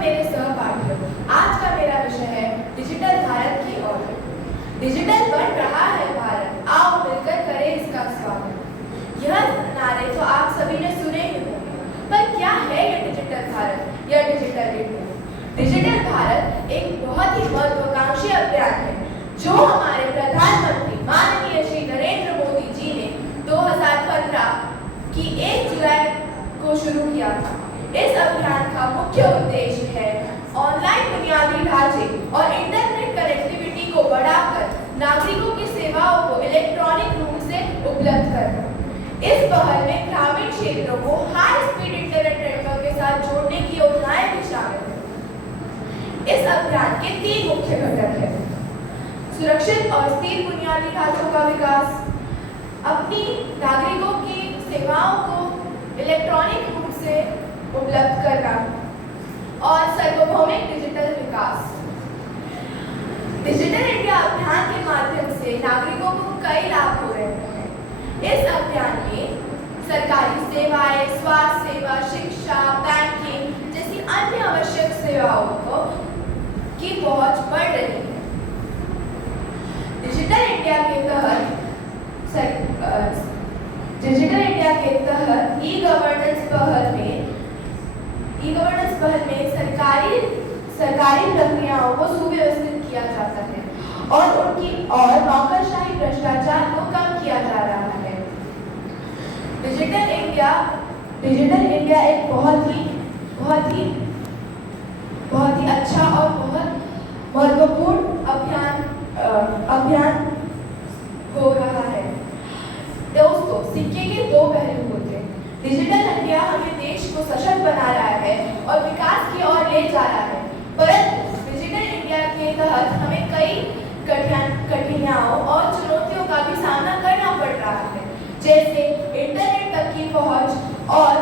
मेरे सहपाठियों, आज का मेरा विषय है डिजिटल भारत की ओर। डिजिटल बन रहा है भारत, आओ मिलकर करें इसका स्वागत। यह नारे तो आप सभी ने सुने ही होंगे, पर क्या है ये डिजिटल भारत या डिजिटल इंडिया? डिजिटल भारत एक बहुत ही महत्वाकांक्षी अभियान है जो हमारे प्रधानमंत्री माननीय श्री नरेंद्र मोदी जी ने 2015 की 1 जुलाई को शुरू किया था। इस अभियान का मुख्य उद्देश्य है ऑनलाइन बुनियादी ढांचे और इंटरनेट कनेक्टिविटी को बढ़ाकर नागरिकों की सेवाओं को इलेक्ट्रॉनिक रूप से उपलब्ध करना। इस पहल में ग्रामीण क्षेत्रों को हाई स्पीड इंटरनेट नेटवर्क के साथ जोड़ने की योजनाएं भी शामिल हैं। इस अभियान के 3 मुख्य घटक हैं: सुरक्षित और स्थिर बुनियादी ढांचों का विकास, अपनी नागरिकों की सेवाओं को इलेक्ट्रॉनिक रूप से उपलब्ध करना और सार्वभौमिक डिजिटल विकास। डिजिटल इंडिया अभियान के माध्यम से नागरिकों को कई लाभ हो रहे हैं। इस अभियान में सरकारी सेवाएं, स्वास्थ्य सेवा, शिक्षा, बैंकिंग जैसी अन्य आवश्यक सेवाओं की पहुंच बढ़ रही है। डिजिटल इंडिया के तहत ई गवर्नेंस पहल में सरकारी प्रक्रियाओं को सुव्यवस्थित किया जाता है और नौकरशाही भ्रष्टाचार को कम किया जा रहा है। डिजिटल इंडिया एक बहुत ही अच्छा और बहुत महत्वपूर्ण अभियान हो रहा है। दोस्तों, सिक्के के 2 पहलू होते हैं। डिजिटल इंडिया हमें देश को सशक्त बना रहा है और विकास की ओर ले जा रहा है, परंतु डिजिटल इंडिया के तहत हमें कई कठिनाइयों और चुनौतियों का भी सामना करना पड़ रहा है, जैसे इंटरनेट तक की पहुंच और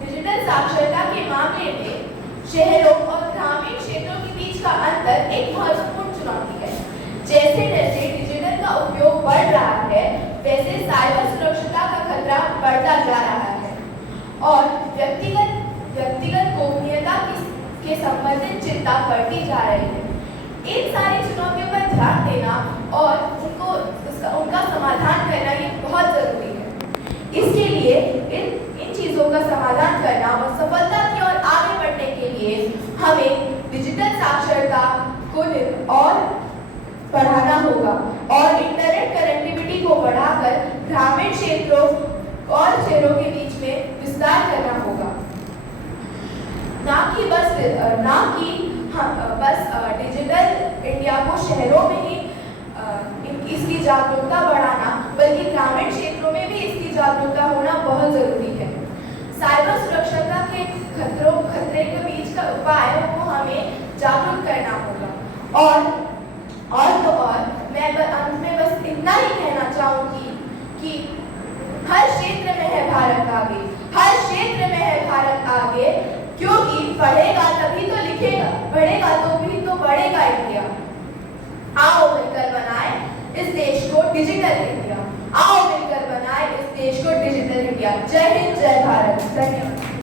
डिजिटल साक्षरता के मामले में शहरों और ग्रामीण क्षेत्रों के बीच का अंतर एक महत्वपूर्ण चुनौती है। जैसे जैसे डिजिटल का उपयोग बढ़ रहा है, वैसे साइबर सुरक्षा का खतरा बढ़ता जा रहा है और व्यक्तिगत गोपनीयता के संबंधित चिंता बढ़ती जा रही है। इन सारी चुनौतियों पर ध्यान देना और उनका समाधान करना ये बहुत जरूरी है। इसके लिए इन चीजों का समाधान करना और सफलता की ओर आगे बढ़ने के लिए हमें डिजिटल साक्षरता को और बढ़ाना होगा और इंटरनेट कनेक्टिविटी को बढ़ाकर ग्रामीण क्षेत्रों और शहरों के बीच में विस्तार करना होगा। ना कि बस डिजिटल इंडिया को शहरों में ही इसकी जागरूकता बढ़ाना, बल्कि ग्रामीण क्षेत्रों में भी इसकी जागरूकता होना बहुत जरूरी है। साइबर सुरक्षा के खतरे के बीच का उपायों को हमें जागरूक करना होगा और मैं अंत में बस इतना ही कहना चाहूंगी कि हर क्षेत्र में है भारत आगे, हर क्षेत्र में है भारत आगे, क्योंकि पढ़ेगा तभी तो लिखेगा, पढ़ेगा तो भी तो बढ़ेगा इंडिया। आओ मिलकर बनाएं इस देश को डिजिटल